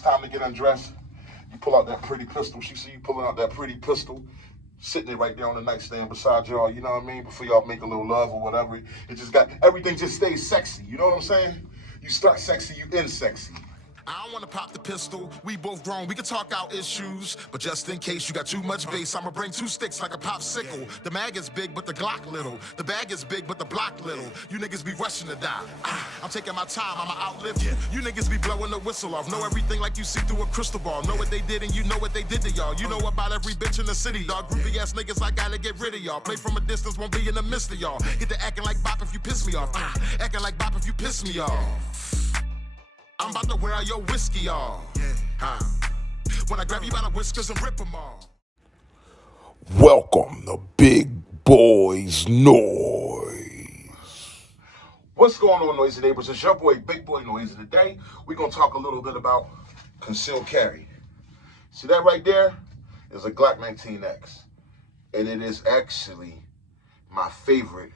it's time to get undressed, you pull out that pretty pistol. She see you pulling out that pretty pistol, sitting it right there on the nightstand beside y'all, you know what I mean? Before y'all make a little love or whatever. It just got, everything just stays sexy, you know what I'm saying? You start sexy, you end sexy. I don't wanna pop the pistol, we both grown, we can talk out issues. But just in case you got too much bass, I'ma bring 2 sticks like a popsicle. The mag is big, but the Glock little. The bag is big, but the block little. You niggas be rushing to die. I'm taking my time, I'ma outlive you. You niggas be blowing the whistle off. Know everything like you see through a crystal ball. Know what they did and you know what they did to y'all. You know about every bitch in the city, dog. Groupie ass niggas, I gotta get rid of y'all. Play from a distance, won't be in the midst of y'all. Get to acting like bop if you piss me off. Acting like bop if you piss me off. I'm about to wear out your whiskey off. When I grab you by the whiskers and rip them off. Welcome to Big Boys Noise. What's going on, Noisy Neighbors? It's your boy, Big Boy Noise. And today, we're going to talk a little bit about concealed carry. See that right there is a Glock 19X. And it is actually my favorite.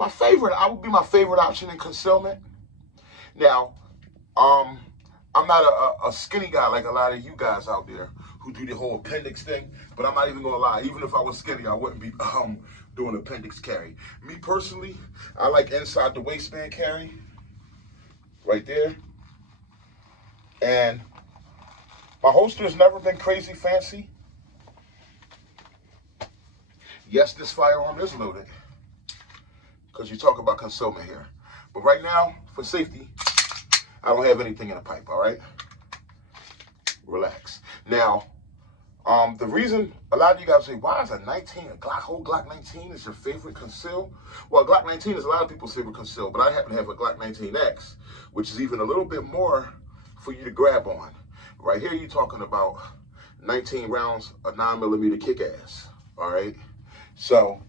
I would be my favorite option in concealment. Now, I'm not a skinny guy like a lot of you guys out there who do the whole appendix thing, but I'm not even gonna lie, even if I was skinny, I wouldn't be doing appendix carry. Me personally, I like inside the waistband carry, right there. And my holster has never been crazy fancy. Yes, this firearm is loaded, because you talk about concealment here. But right now, for safety, I don't have anything in the pipe, all right? Relax. Now, the reason a lot of you guys say, why is a whole Glock 19 is your favorite conceal? Well, Glock 19 is a lot of people's favorite conceal, but I happen to have a Glock 19X, which is even a little bit more for you to grab on. Right here, you're talking about 19 rounds of 9mm kick-ass, all right? So,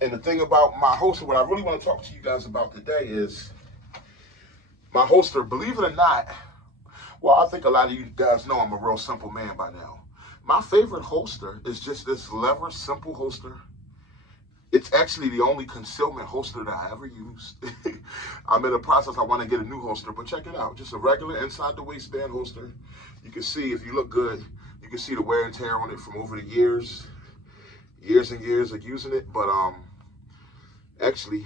and the thing about my holster, what I really want to talk to you guys about today is my holster. Believe it or not, well, I think a lot of you guys know I'm a real simple man by now. My favorite holster is just this lever, simple holster. It's actually the only concealment holster that I ever used. I'm in the process, I want to get a new holster, but check it out. Just a regular inside the waistband holster. You can see, if you look good, you can see the wear and tear on it from over the years and years of using it. But actually,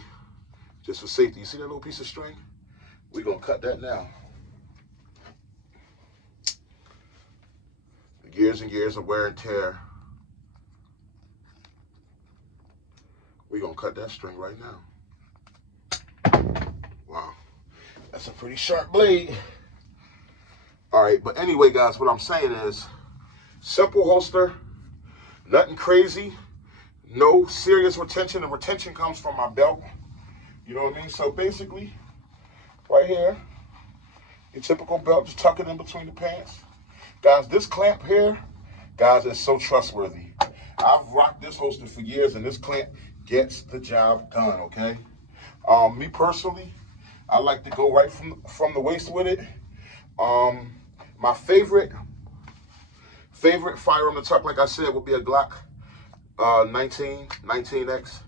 just for safety, you see that little piece of string? We're gonna cut that now. Years and years of wear and tear. We're gonna cut that string right now. Wow, that's a pretty sharp blade. All right, but anyway, guys, what I'm saying is, simple holster, nothing crazy, no serious retention. The retention comes from my belt. You know what I mean? So basically, right here, your typical belt, just tuck it in between the pants. Guys, this clamp here, guys, is so trustworthy. I've rocked this holster for years, and this clamp gets the job done, okay? Me personally, I like to go right from the waist with it. My favorite firearm to tuck, like I said, would be a Glock 19X.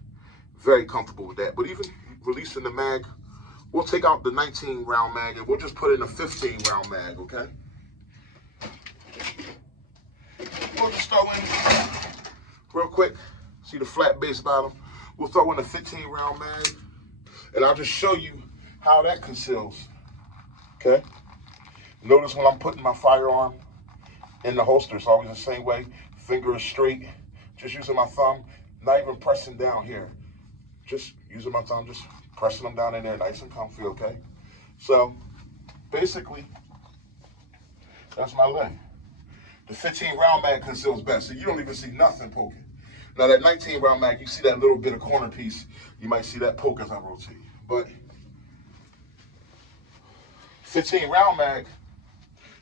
Very comfortable with that. But even releasing the mag, we'll take out the 19 round mag and we'll just put in a 15 round mag, okay? We'll just throw in, real quick, see the flat base bottom? We'll throw in a 15 round mag, and I'll just show you how that conceals, okay? Notice when I'm putting my firearm in the holster, it's always the same way. Finger is straight, just using my thumb, not even pressing down here. Just using my thumb, just pressing them down in there, nice and comfy, okay? So, basically, that's my leg. The 15 round mag conceals best, so you don't even see nothing poking. Now that 19 round mag, you see that little bit of corner piece, you might see that poke as I rotate. But 15 round mag,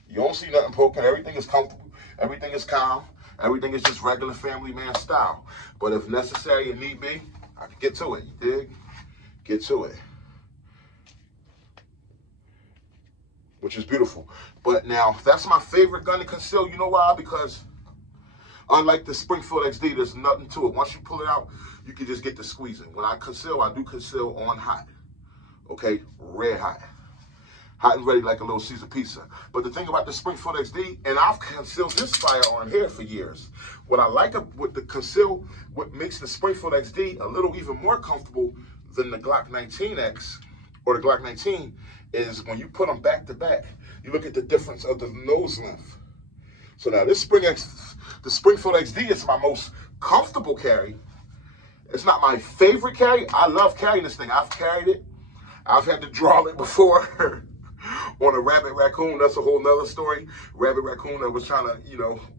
you don't see nothing poking, everything is comfortable, everything is calm, everything is just regular family man style. But if necessary and need be, I can get to it, you dig? Get to it. Which is beautiful. But now, that's my favorite gun to conceal. You know why? Because unlike the Springfield XD, there's nothing to it. Once you pull it out, you can just get the squeezing. When I conceal, I do conceal on hot. Okay, red hot. hot and ready like a little Caesar pizza. But the thing about the Springfield XD, and I've concealed this firearm here for years. What I like with the Conceal, what makes the Springfield XD a little even more comfortable than the Glock 19X or the Glock 19 is when you put them back to back, you look at the difference of the nose length. So now the Springfield XD is my most comfortable carry. It's not my favorite carry. I love carrying this thing. I've carried it. I've had to draw it before on a rabbit raccoon. That's a whole nother story. Rabbit raccoon that was trying to,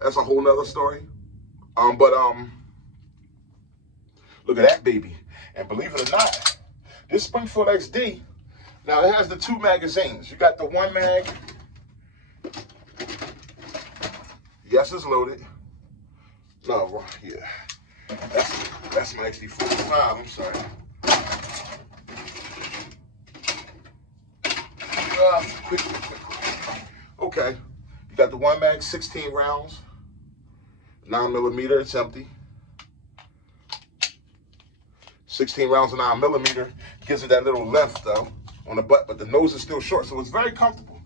that's a whole nother story. Look at that baby. And believe it or not, this Springfield XD, now it has the 2 magazines. You got the 1 mag. Yes, it's loaded. No, yeah. That's my XD45, I'm sorry. Quick. Okay, you got the 1 mag, 16 rounds, 9mm, it's empty. 16 rounds of 9mm gives it that little length though on the butt, but the nose is still short, so it's very comfortable.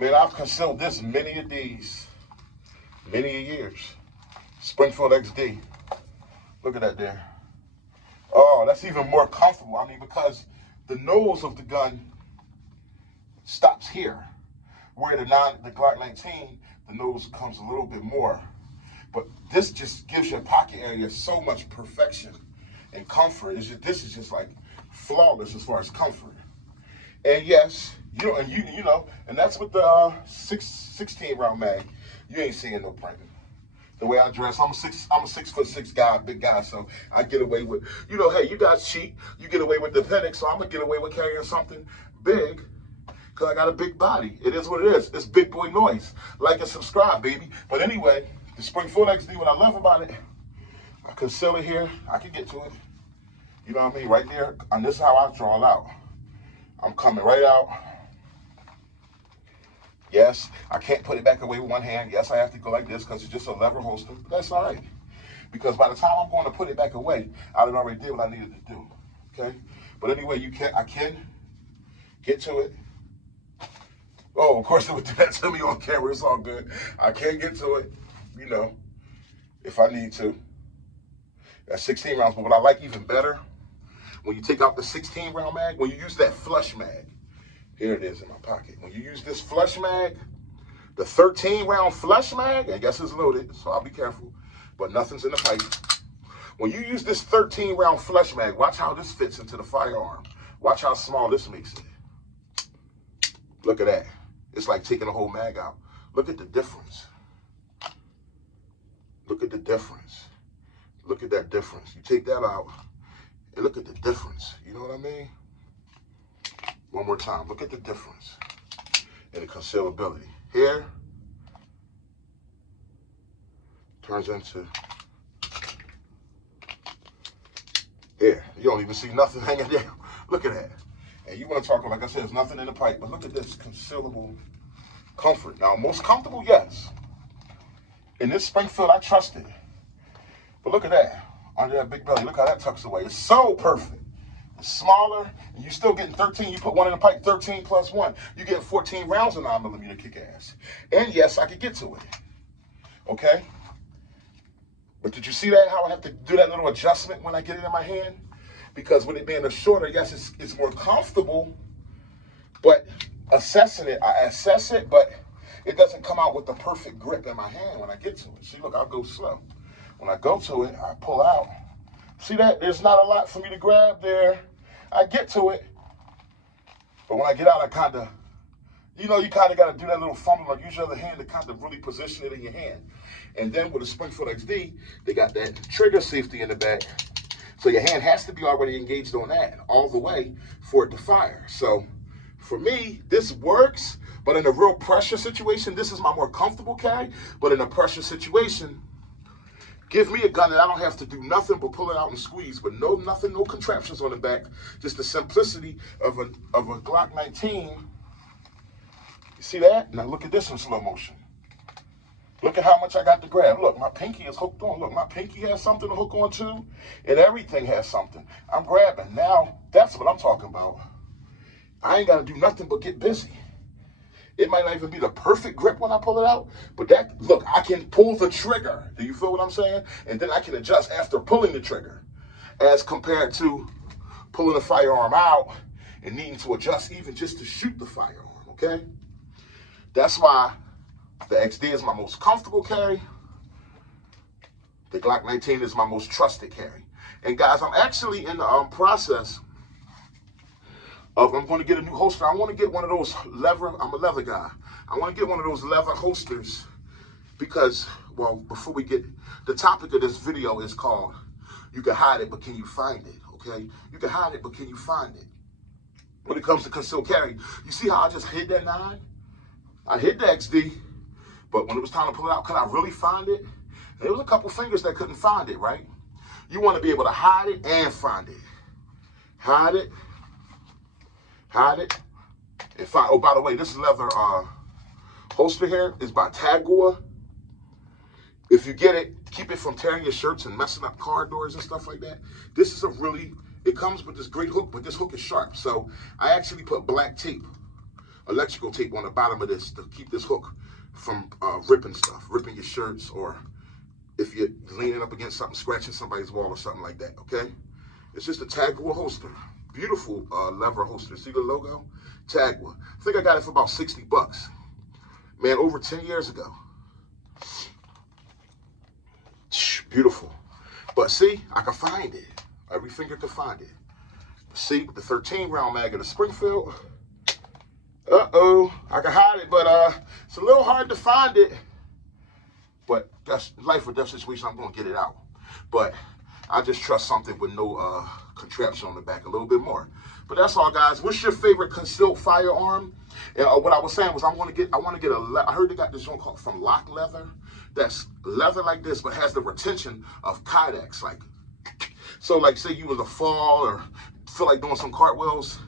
Man, I've concealed this many of these, many a years. Springfield XD. Look at that there. Oh, that's even more comfortable. I mean, because the nose of the gun stops here. Where the Glock 19, the nose comes a little bit more. But this just gives your pocket area so much perfection and comfort. This is just like flawless as far as comfort. And yes, and that's with the 16 round mag. You ain't seeing no printing. The way I dress, I'm a 6'6" guy, big guy, so I get away with, hey, you guys cheat, you get away with the Penic, so I'm gonna get away with carrying something big, because I got a big body. It is what it is. It's big boy noise. Like and subscribe, baby. But anyway, the Springfield XD, what I love about it, I conceal it here, I can get to it. You know what I mean? Right there, and this is how I draw it out. I'm coming right out. Yes, I can't put it back away with one hand. Yes, I have to go like this because it's just a lever holster. But that's all right. Because by the time I'm going to put it back away, I done already did what I needed to do. Okay? But anyway, I can get to it. Oh, of course, it would do that to me on camera. It's all good. I can get to it, if I need to. That's 16 rounds. But what I like even better, when you take out the 16 round mag, when you use that flush mag, here it is in my pocket. When you use this flush mag, the 13 round flush mag, I guess it's loaded, so I'll be careful, but nothing's in the pipe. When you use this 13 round flush mag, watch how this fits into the firearm. Watch how small this makes it. Look at that. It's like taking a whole mag out. Look at the difference. Look at the difference. Look at that difference. You take that out, and look at the difference. You know what I mean? One more time, look at the difference in the concealability. Here, turns into here. You don't even see nothing hanging down. Look at that. And you want to talk about, like I said, there's nothing in the pipe, but look at this concealable comfort. Now, most comfortable, yes. In this Springfield, I trust it. But look at that, under that big belly. Look how that tucks away. It's so perfect. It's smaller, and you're still getting 13. You put one in the pipe, 13 plus 1. You get 14 rounds of 9mm kick ass. And yes, I could get to it. Okay? But did you see that? How I have to do that little adjustment when I get it in my hand? Because with it being a shorter, yes, it's more comfortable. But assessing it, I assess it, but it doesn't come out with the perfect grip in my hand when I get to it. See, look, I'll go slow. When I go to it, I pull out. See that? There's not a lot for me to grab there. I get to it. But when I get out, I kind of, you kind of got to do that little fumble or use your other hand to kind of really position it in your hand. And then with the Springfield XD, they got that trigger safety in the back. So your hand has to be already engaged on that all the way for it to fire. So for me, this works. But in a real pressure situation, this is my more comfortable carry. But in a pressure situation, give me a gun that I don't have to do nothing but pull it out and squeeze, but no contraptions on the back. Just the simplicity of a Glock 19. You see that? Now look at this in slow motion. Look at how much I got to grab. Look, my pinky is hooked on. Look, my pinky has something to hook on too, and everything has something. I'm grabbing. Now, that's what I'm talking about. I ain't got to do nothing but get busy. It might not even be the perfect grip when I pull it out, but that, look, I can pull the trigger. Do you feel what I'm saying? And then I can adjust after pulling the trigger, as compared to pulling the firearm out and needing to adjust even just to shoot the firearm, okay? That's why the XD is my most comfortable carry. The Glock 19 is my most trusted carry. And guys, I'm actually in the process of, I'm going to get a new holster. I want to get one of those leather, I'm a leather guy. I want to get one of those leather holsters because, well, before we get, the topic of this video is called, you can hide it, but can you find it, okay? You can hide it, but can you find it? When it comes to concealed carry, you see how I just hid that 9? I hid the XD, but when it was time to pull it out, could I really find it? There was a couple fingers that couldn't find it, right? You want to be able to hide it and find it. Hide it. Hide it. And find, oh, by the way, this leather holster here is by Tagua. If you get it, keep it from tearing your shirts and messing up car doors and stuff like that. This is a really, it comes with this great hook, but this hook is sharp. So I actually put black tape, electrical tape on the bottom of this to keep this hook from ripping stuff, ripping your shirts, or if you're leaning up against something, scratching somebody's wall or something like that, okay? It's just a Tagua holster. Beautiful leather holster. See the logo? Tagua. I think I got it for about 60 bucks. Man, over 10 years ago. Beautiful. But see, I can find it. Every finger can find it. See, with the 13 round mag of the Springfield, I can hide it, but it's a little hard to find it. But that's life or death situation, I'm gonna get it out. But I just trust something with no contraption on the back a little bit more. But that's all, guys. What's your favorite concealed firearm? And what I was saying was I want to get I heard they got this joint called from Lock Leather. That's leather like this, but has the retention of Kydex. Like, so like say you was a fall or feel like doing some cartwheels,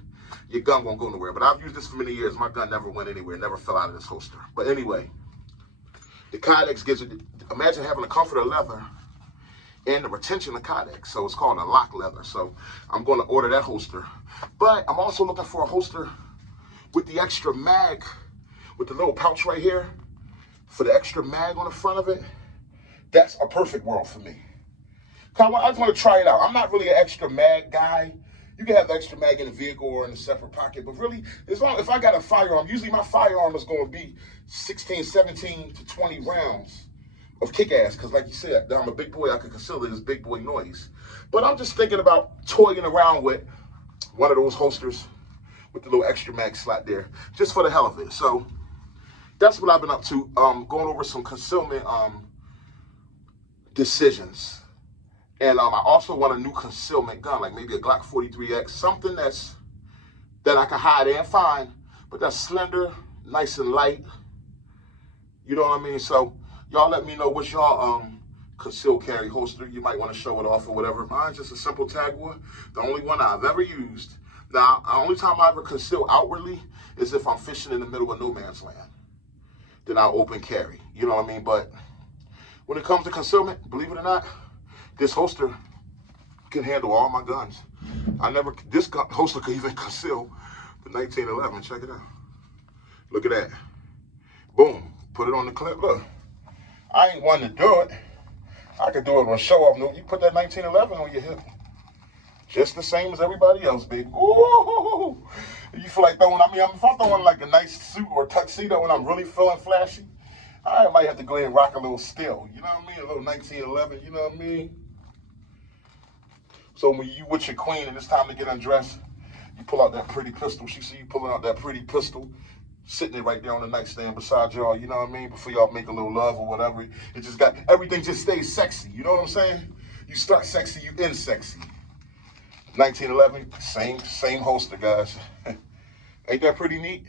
your gun won't go nowhere. But I've used this for many years. My gun never went anywhere, never fell out of this holster. But anyway, the Kydex gives it, imagine having a comfort of leather and the retention of Kydex. So it's called a Lock Leather. So I'm going to order that holster. But I'm also looking for a holster with the extra mag, with the little pouch right here, for the extra mag on the front of it. That's a perfect world for me. I just want to try it out. I'm not really an extra mag guy. You can have the extra mag in the vehicle or in a separate pocket, but really, as long if I got a firearm, usually my firearm is going to be 16, 17 to 20 rounds of kick-ass, because like you said, I'm a big boy, I can conceal this big boy noise. But I'm just thinking about toying around with one of those holsters with the little extra mag slot there, just for the hell of it. So that's what I've been up to, going over some concealment decisions. And I also want a new concealment gun, like maybe a Glock 43X, something that I can hide and find, but that's slender, nice and light. You know what I mean? So y'all let me know what's y'all concealed carry holster. You might want to show it off or whatever. Mine's just a simple Tagua, the only one I've ever used. Now, the only time I ever conceal outwardly is if I'm fishing in the middle of no man's land. Then I'll open carry. You know what I mean? But when it comes to concealment, believe it or not, this holster can handle all my guns. This holster could even conceal the 1911. Check it out. Look at that. Boom. Put it on the clip. Look. I ain't one to do it. I could do it on show off. You put that 1911 on your hip. Just the same as everybody else, baby. Ooh. You feel like throwing, if I'm throwing like a nice suit or tuxedo and I'm really feeling flashy, I might have to go ahead and rock a little still. You know what I mean? A little 1911, you know what I mean? So when you with your queen and it's time to get undressed, you pull out that pretty pistol. She see you pulling out that pretty pistol, sitting it right there on the nightstand beside y'all, you know what I mean? Before y'all make a little love or whatever. It just got, everything just stays sexy. You know what I'm saying? You start sexy, you end sexy. 1911, same holster, guys. Ain't that pretty neat?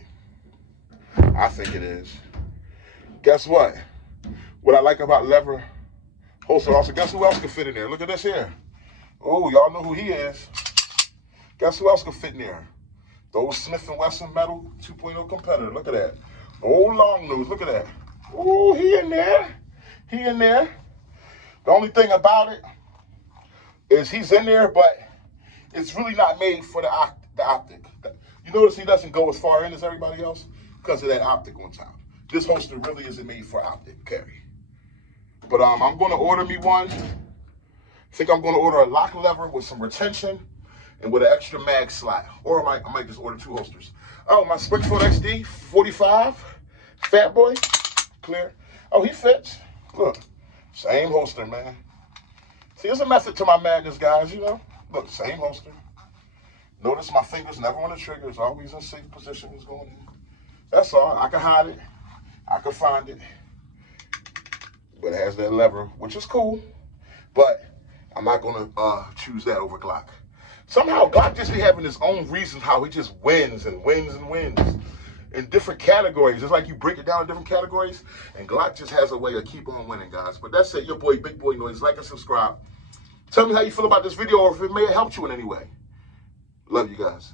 I think it is. Guess what? What I like about leather holster also, guess who else can fit in there? Look at this here. Oh, y'all know who he is. Guess who else can fit in there? The old Smith & Wesson metal 2.0 competitor. Look at that. Old long nose. Look at that. Oh, he in there. He in there. The only thing about it is he's in there, but it's really not made for the optic. You notice he doesn't go as far in as everybody else because of that optic on top. This holster really isn't made for optic carry. But I'm going to order me one. I think I'm going to order a lock lever with some retention and with an extra mag slot. Or I might just order 2 holsters. Oh, my Springfield XD 45 Fat Boy, clear. Oh, he fits. Look, same holster, man. See, there's a method to my madness, guys, you know. Look, same holster. Notice my fingers never on the trigger. It's always in safe position. It's going in. That's all. I can hide it. I can find it. But it has that lever, which is cool. But I'm not going to choose that over Glock. Somehow, Glock just be having his own reasons how he just wins and wins and wins in different categories. It's like you break it down in different categories, and Glock just has a way to keep on winning, guys. But that's it. Your boy, Big Boy Noise. Like and subscribe. Tell me how you feel about this video or if it may have helped you in any way. Love you guys.